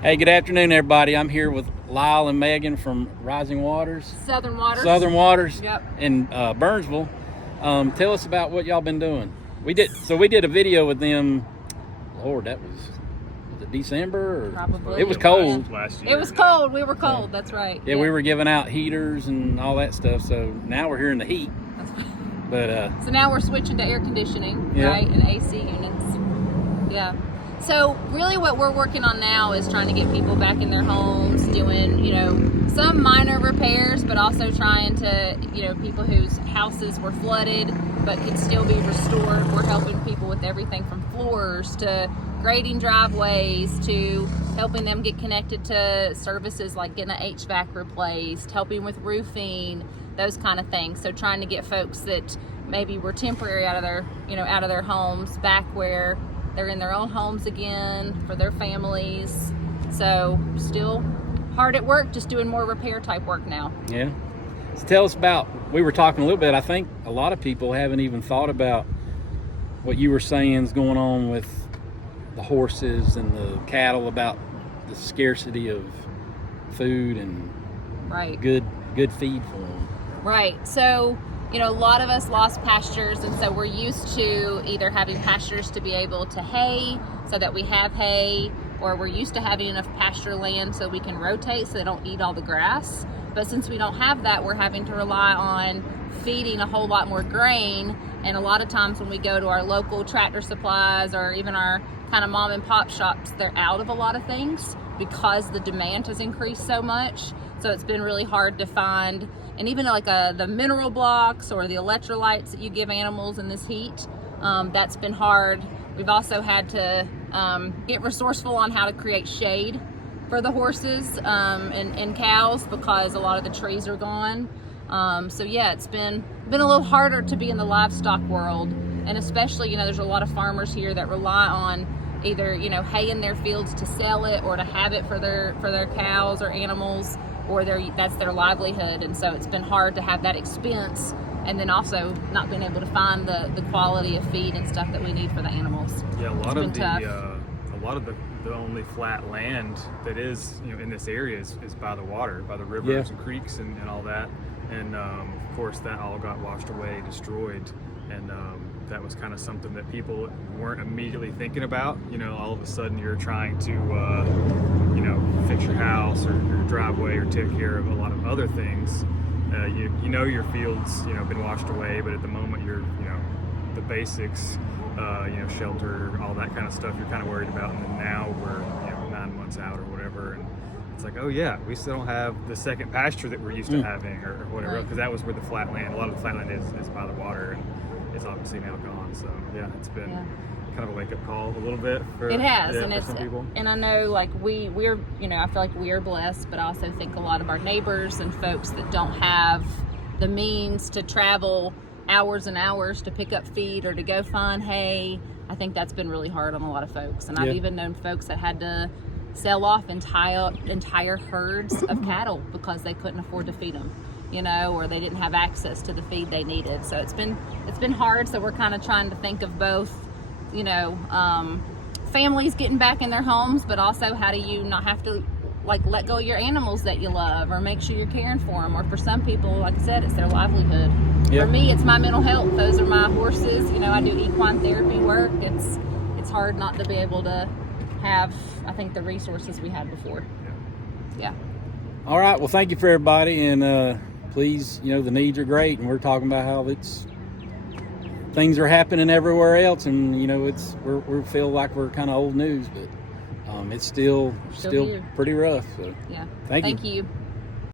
Hey, good afternoon, everybody. I'm here with Lyle and Megan from Rising Waters. Southern Waters. Southern Waters. Yep. In Burnsville. Tell us about what y'all been doing. We did a video with them. Lord, was it December? Or? Probably. It was cold. Last year. It was cold. We were cold. That's right. Yeah, we were giving out heaters and all that stuff. So now we're here in the heat. But so now we're switching to air conditioning, yeah. right, and AC units. Yeah. So really what we're working on now is trying to get people back in their homes, doing, some minor repairs, but also trying to, people whose houses were flooded but could still be restored. We're helping people with everything from floors to grading driveways to helping them get connected to services like getting an HVAC replaced, helping with roofing, those kind of things. So trying to get folks that maybe were temporary out of their homes back where they're in their own homes again for their families. So still hard at work, just doing more repair type work now. yeah. So tell us about, we were talking a little bit, I think a lot of people haven't even thought about what you were saying is going on with the horses and the cattle, about the scarcity of food and Right. good feed for them. Right. So, a lot of us lost pastures, and so we're used to either having pastures to be able to hay so that we have hay, or we're used to having enough pasture land so we can rotate so they don't eat all the grass. But since we don't have that, we're having to rely on feeding a whole lot more grain. And a lot of times when we go to our local Tractor Supplies or even our kind of mom and pop shops, they're out of a lot of things because the demand has increased so much. So it's been really hard to find, and even like the mineral blocks or the electrolytes that you give animals in this heat, that's been hard. We've also had to get resourceful on how to create shade for the horses and cows because a lot of the trees are gone. So yeah, it's been a little harder to be in the livestock world, and especially there's a lot of farmers here that rely on either hay in their fields to sell it or to have it for their cows or animals, or that's their livelihood. And so it's been hard to have that expense and then also not being able to find the quality of feed and stuff that we need for the animals. Yeah, a lot of the only flat land that is in this area is by the water, by the rivers and creeks and all that. And of course that all got washed away, destroyed, and that was kind of something that people weren't immediately thinking about. All of a sudden you're trying to fix your house or your driveway or take care of a lot of other things. Your fields been washed away, but at the moment you're the basics, shelter, all that kind of stuff you're kind of worried about. And then now we're 9 months out or whatever, and it's like, oh yeah, we still don't have the second pasture that we're used to having or whatever, because that was where the flat land, a lot of the flat land is by the water, and it's obviously now gone. So yeah, it's been kind of a wake-up call a little bit for, it has, and for it's some people. And I know like we're I feel like we are blessed, but I also think a lot of our neighbors and folks that don't have the means to travel hours and hours to pick up feed or to go find hay, I think that's been really hard on a lot of folks. And I've even known folks that had to sell off entire herds of cattle because they couldn't afford to feed them, or they didn't have access to the feed they needed. So it's been hard. So we're kind of trying to think of both, families getting back in their homes, but also how do you not have to let go of your animals that you love, or make sure you're caring for them. Or for some people, like I said, it's their livelihood. For me, it's my mental health. Those are my horses. I do equine therapy work. It's hard not to be able to have, I think, the resources we had before. Yeah. All right. Well, thank you for everybody, and please, the needs are great, and we're talking about how things are happening everywhere else, and we feel like we're kind of old news, but it's still pretty rough. So yeah. thank you. Thank you.